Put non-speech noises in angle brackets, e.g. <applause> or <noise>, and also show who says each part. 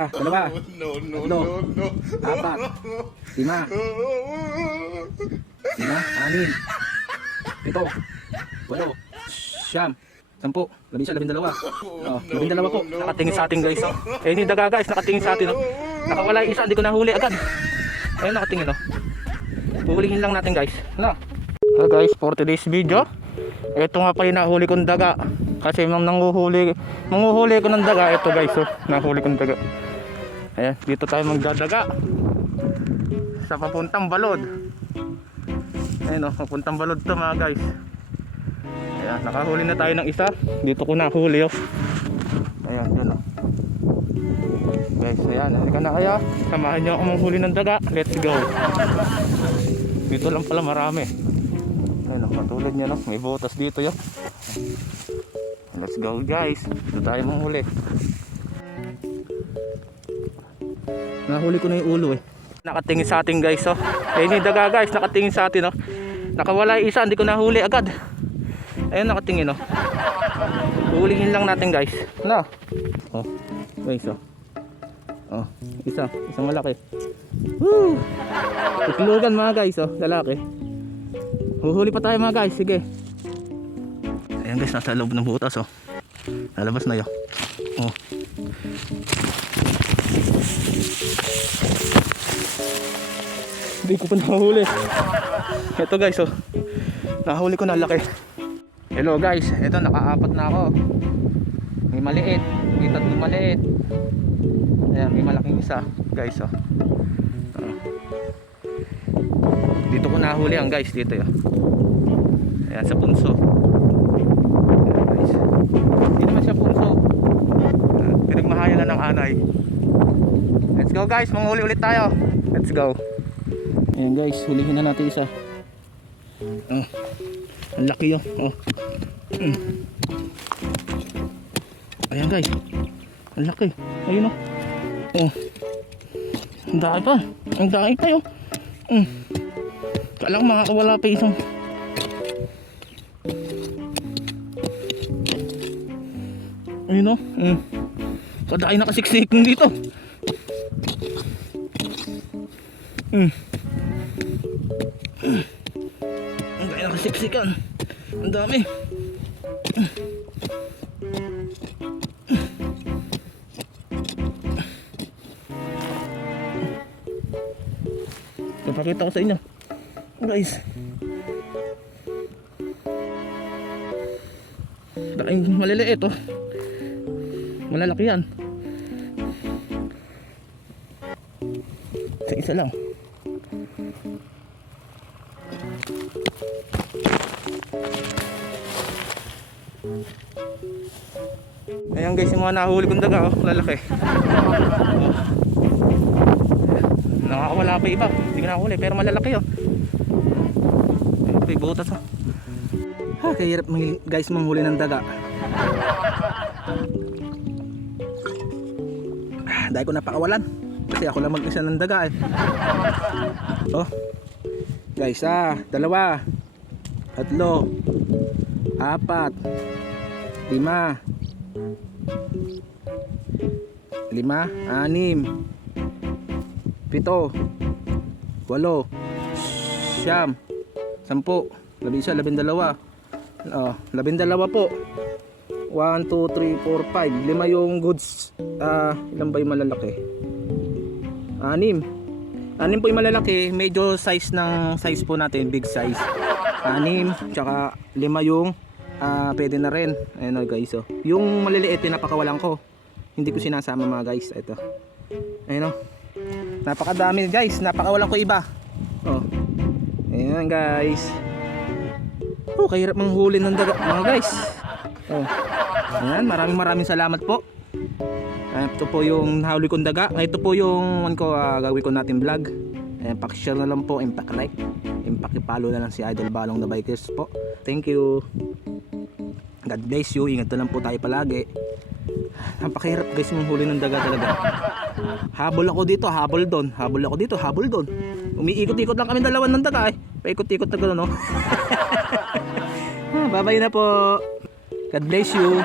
Speaker 1: Ah, dalawa, <laughs>
Speaker 2: No, no, no, no.
Speaker 1: apat, lima, lima, anin, pito, walo, siyam, sampu, labing isa, labing dalawa. Oh, labing dalawa po. Nakatingin sa atin guys. Oh. Eh, hindi daga guys, nakatingin sa atin. Oh. Nakawala yung isa, hindi ko nahuli agad. Ayun, nakatingin oh. Huhulihin lang natin guys. No. So guys, for today's video, ito nga pa yung nahuli kong daga. Kasi mang nanguhuli, manguhuli ko ng daga. Ito guys, oh, nahuli kong daga. Ayan, dito tayo magdadaga. Sa papuntang balod. Ayan oh, papuntang balod to mga guys. Ayan, nakahuli na tayo ng isa. Dito ko nahuli oh. Ayan, yun oh. Guys, ayan, halika na kaya. Samahan niyo ako manghuli ng daga. Let's go. Dito lang pala marami. Ayun, oh, katulad niya, no? may butas dito yun. Let's go guys. Dito tayo manghuli. Nahuli ko na yung ulo eh. Nakatingin sa atin guys oh. Eh hindi daga guys, nakatingin sa atin oh. Nakawala yung isa, hindi ko nahuli agad. Ayun nakatingin oh. Huhulihin lang natin guys. Na. Oh. Guys oh. Oh, isa, isang malaki. Woo! Tutulugan mga guys oh, lalaki. Huhuli pa tayo mga guys, sige. Ayan guys, nasa loob ng butas oh. Lalabas na yun. Oh. Hindi ko pa nahuli. Ito guys oh. Nahuli ko na laki. Hello guys, ito nakaapat na ako. May maliit, may tatlong maliit. Ayan, may malaking isa, guys oh. Ah. Dito ko nahuli ang guys, dito yun. Ayan, sa punso. Ayan, guys. Hindi naman siya punso. Ah, Pinagmahaya na ng anay. Let's go guys, manghuli ulit tayo. Let's go. Ayan guys, hulihin na natin isa. Oh, ang laki yun. Oh. Mm. Ayan guys. Ang laki. Ayun oh. Oh. Ang dami pa. Ang dami pa yun. Mm. Kala ko makakawala pa isang. Ayun oh. Mm. Kadaki nakasiksikin dito. Mm. Mm. Ang dami nakasiksikan. Ang dami. Papakita ko sa inyo. Guys. Daing maliliit oh. Malalaki yan. Sa isa lang. Ayan guys, yung mga nahuli kong daga oh, lalaki. Oh. Nakakawala pa iba. Hindi ko nakahuli pero malalaki oh. May butas oh. Ha, kaya hirap manghili- guys manghuli ng daga. Ah, Dahil ko napakawalan. Kasi ako lang mag-isa ng daga eh. Oh. Guys ah, dalawa. Tatlo. Apat. Lima. Lima, anim. Pito. Walo. Siyam. Sampu. Labing isa, labing dalawa. Oh, labing dalawa po. 1, 2, 3, 4, 5. Lima yung goods. Ah, ilan ba yung malalaki? Anim. Anim po yung malalaki. Medyo size ng size po natin. Big size. Anim. Tsaka lima yung ah, pwede na rin. Ayan o guys. Oh. Yung maliliit, pinapakawalan ko. Hindi ko sinasama mga guys. Ito. Ayan o. Napakadami guys. Napakawalan ko iba. Oh. Ayan guys. Oh, kahirap manghuli ng daga mga guys. Oh. Ayan, maraming maraming salamat po. Ito po yung nahuli kong daga. Ito po yung one ko ah, gagawin ko natin vlog. Ayan, pakishare na lang po, impact like. Impact follow na lang si Idol Balong the Bikers po. Thank you. God bless you. Ingat na lang po tayo palagi. Napakahirap guys manghuli ng daga talaga. Habol ako dito, habol doon. Habol ako dito, habol doon. Umiikot-ikot lang kami dalawan ng daga eh. Paikot-ikot na gano'n no. <laughs> Ah, Bye-bye na po. God bless you.